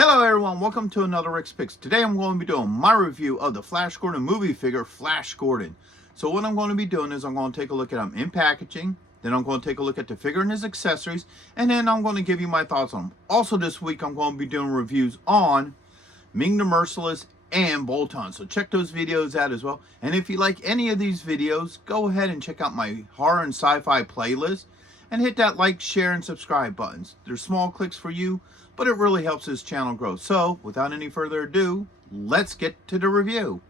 Hello everyone, welcome to another Rick's Picks. Today I'm going to be doing my review of the Flash Gordon movie figure, Flash Gordon. So what I'm going to be doing is I'm going to take a look at him in packaging, then I'm going to take a look at the figure and his accessories, and then I'm going to give you my thoughts on him. Also this week I'm going to be doing reviews on Ming the Merciless and Bolton. So check those videos out as well. And if you like any of these videos, go ahead and check out my horror and sci-fi playlist and hit that like, share, and subscribe buttons. They're small clicks for you, but it really helps this channel grow. So without any further ado, let's get to the review.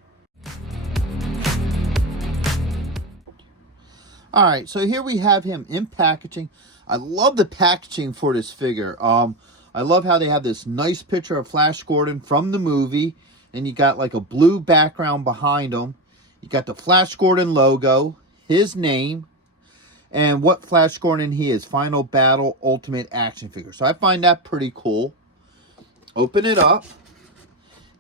All right, so here we have him in packaging. I love the packaging for this figure. I love how they have this nice picture of Flash Gordon from the movie, and you got like a blue background behind him. You got the Flash Gordon logo, his name, and what Flash Gordon he is. Final Battle Ultimate Action Figure. So I find that pretty cool. Open it up,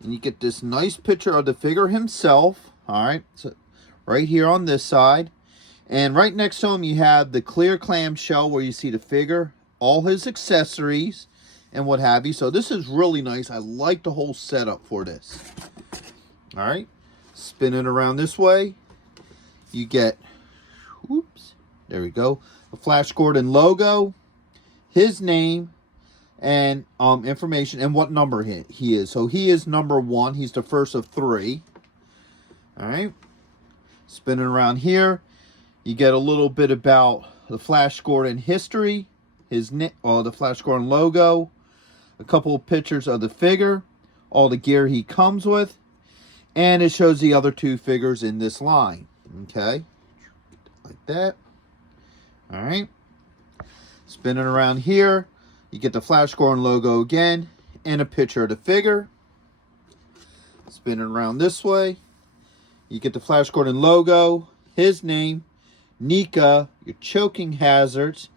and you get this nice picture of the figure himself. All right, so right here on this side. And right next to him, you have the clear clamshell where you see the figure, all his accessories, and what have you. So this is really nice. I like the whole setup for this. All right, spin it around this way. You get, whoops, there we go, the Flash Gordon logo, his name, and information, and what number he is. So he is number 1. He's the first of 3. All right, spinning around here. You get a little bit about the Flash Gordon history, the Flash Gordon logo, a couple of pictures of the figure, all the gear he comes with, and it shows the other 2 figures in this line. Okay, like that. All right, spinning around here, you get the Flash Gordon logo again, and a picture of the figure. Spinning around this way, you get the Flash Gordon logo, his name, NECA, your choking hazards,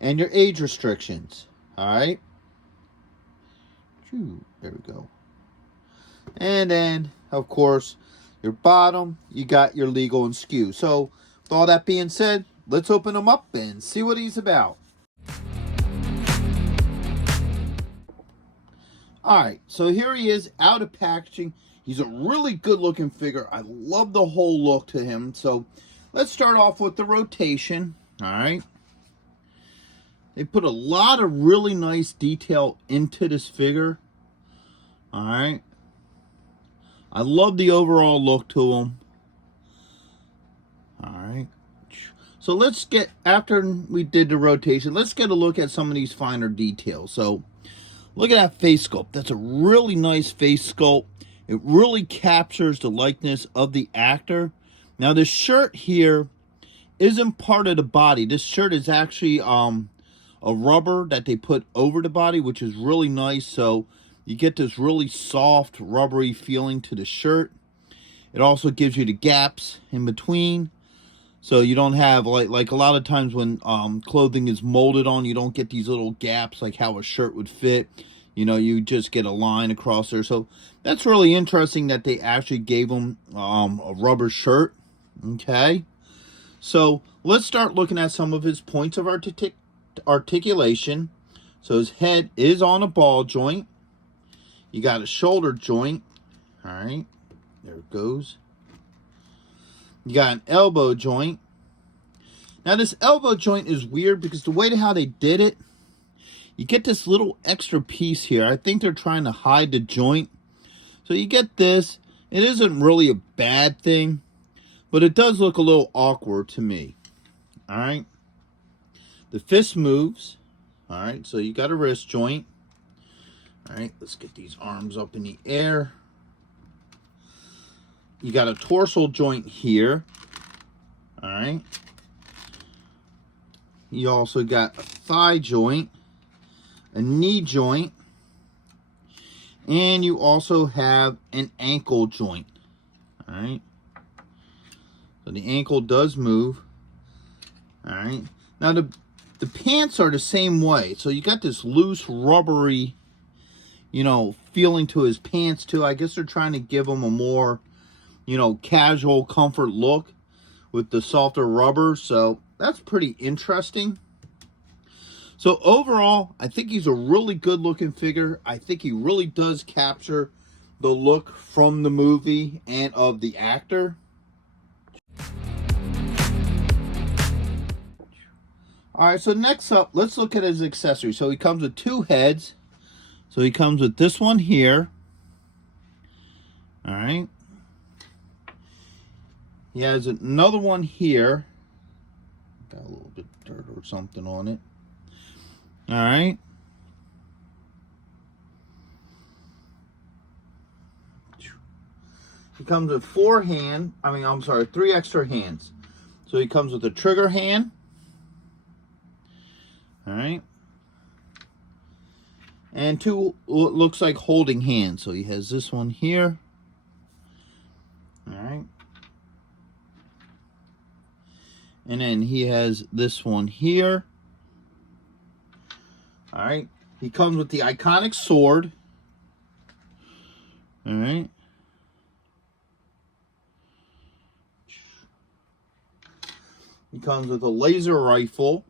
and your age restrictions. All right. There we go. And then, of course, your bottom, you got your legal and SKU. So, with all that being said, let's open him up and see what he's about. All right, so here he is out of packaging. He's a really good looking figure. I love the whole look to him. So, let's start off with the rotation. All right. They put a lot of really nice detail into this figure. All right. I love the overall look to him. All right. So let's get, after we did the rotation, let's get a look at some of these finer details. So look at that face sculpt. That's a really nice face sculpt. It really captures the likeness of the actor. Now this shirt here isn't part of the body. This shirt is actually a rubber that they put over the body, which is really nice. So you get this really soft, rubbery feeling to the shirt. It also gives you the gaps in between. So you don't have, like a lot of times when clothing is molded on, you don't get these little gaps like how a shirt would fit. You know, you just get a line across there. So that's really interesting that they actually gave him a rubber shirt. Okay. So let's start looking at some of his points of articulation. So his head is on a ball joint. You got a shoulder joint. All right. There it goes. You got an elbow joint. Now this elbow joint is weird because the way how they did it, you get this little extra piece here. I think they're trying to hide the joint. So you get this. It isn't really a bad thing, but it does look a little awkward to me. All right. The fist moves. All right. So you got a wrist joint. All right. Let's get these arms up in the air. You got a torso joint here. All right. You also got a thigh joint, a knee joint, and you also have an ankle joint. All right. So the ankle does move. All right. Now the pants are the same way. So you got this loose, rubbery, feeling to his pants too. I guess they're trying to give him a more, casual comfort look with the softer rubber. So that's pretty interesting. So overall, I think he's a really good looking figure. I think he really does capture the look from the movie and of the actor. Alright, so next up, let's look at his accessories. So he comes with two heads. So he comes with this one here. Alright. He has another one here. Got a little bit of dirt or something on it. Alright. He comes with three extra hands. So he comes with a trigger hand. Alright. And two what looks like holding hands. So he has this one here. Alright. And then he has this one here. Alright. He comes with the iconic sword. Alright. He comes with a laser rifle.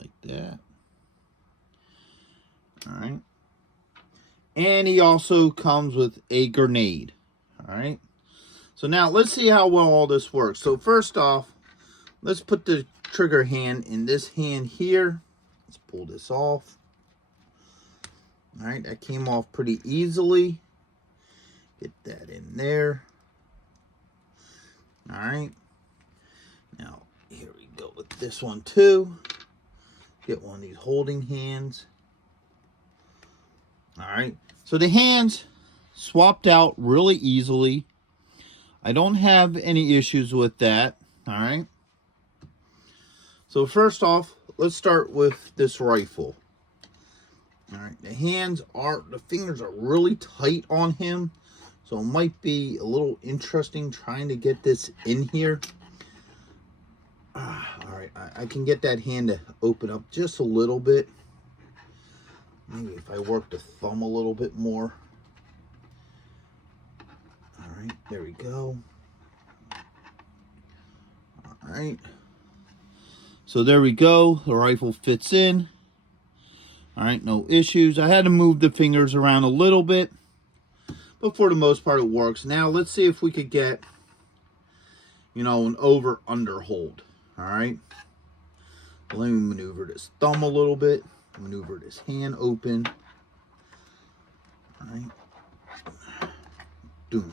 Like that. Alright. And he also comes with a grenade. Alright. So now let's see how well all this works. So first off, let's put the trigger hand in this hand here. Let's pull this off. Alright, that came off pretty easily. Get that in there. Alright. Now, here we go with this one too. Get one of these holding hands. Alright. So the hands swapped out really easily. I don't have any issues with that. Alright. So first off, let's start with this rifle. Alright. The fingers are really tight on him. So it might be a little interesting trying to get this in here. Alright, I can get that hand to open up just a little bit. Maybe if I work the thumb a little bit more. Alright, there we go. Alright. So there we go. The rifle fits in. Alright, no issues. I had to move the fingers around a little bit. But for the most part, it works. Now, let's see if we could get, an over-under hold. Alright. Let me maneuver this thumb a little bit. Maneuver this hand open. Alright. Boom.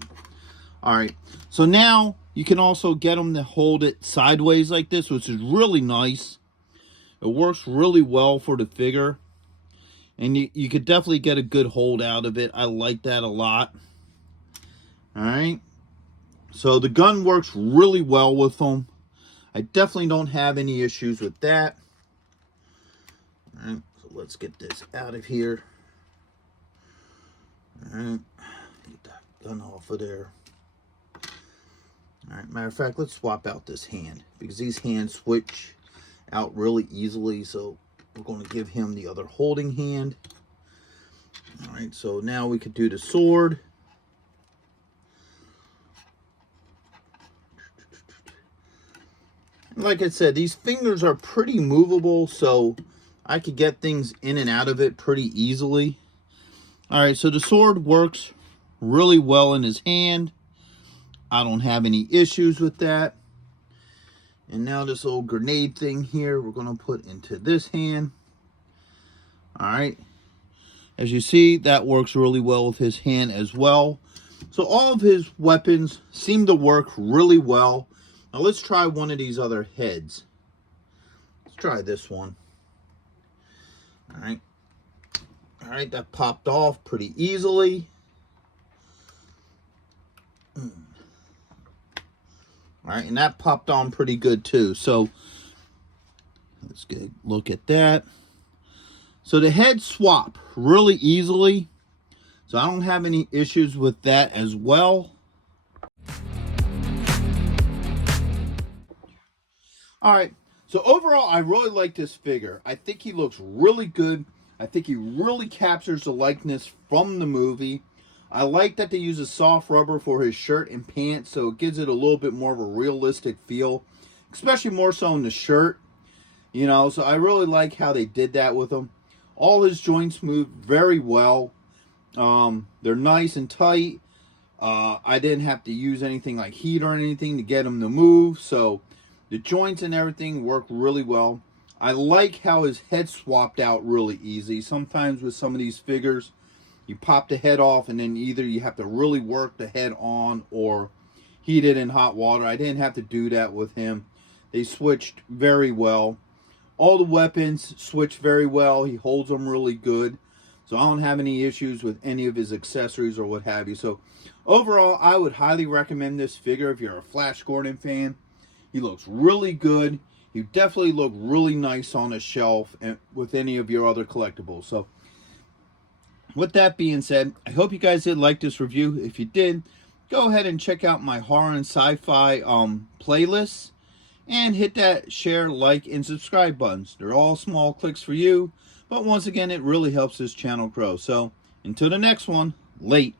Alright. So now, you can also get them to hold it sideways like this, which is really nice. It works really well for the figure. And you could definitely get a good hold out of it. I like that a lot. Alright. So the gun works really well with them. I definitely don't have any issues with that. Alright. So let's get this out of here. Alright. Get that gun off of there. Alright. Matter of fact, let's swap out this hand. Because these hands switch out really easily. So we're going to give him the other holding hand. Alright, so now we could do the sword. Like I said, these fingers are pretty movable, so I could get things in and out of it pretty easily. Alright, so the sword works really well in his hand. I don't have any issues with that. And now this old grenade thing here, we're going to put into this hand. Alright. As you see, that works really well with his hand as well. So all of his weapons seem to work really well. Now let's try one of these other heads. Let's try this one. Alright. Alright, that popped off pretty easily. Alright, and that popped on pretty good too. So, let's get a look at that. So the heads swap really easily. So I don't have any issues with that as well. Alright, so overall I really like this figure. I think he looks really good. I think he really captures the likeness from the movie. I like that they use a soft rubber for his shirt and pants, so it gives it a little bit more of a realistic feel, especially more so in the shirt. You know, so I really like how they did that with him. All his joints move very well. They're nice and tight. I didn't have to use anything like heat or anything to get him to move, so the joints and everything work really well. I like how his head swapped out really easy. Sometimes with some of these figures, you pop the head off and then either you have to really work the head on or heat it in hot water. I didn't have to do that with him. They switched very well. All the weapons switch very well. He holds them really good. So I don't have any issues with any of his accessories or what have you. So overall, I would highly recommend this figure if you're a Flash Gordon fan. He looks really good. He definitely look really nice on a shelf and with any of your other collectibles. So with that being said, I hope you guys did like this review. If you did, go ahead and check out my horror and sci-fi playlists. And hit that share, like, and subscribe buttons. They're all small clicks for you. But once again, it really helps this channel grow. So, until the next one, late.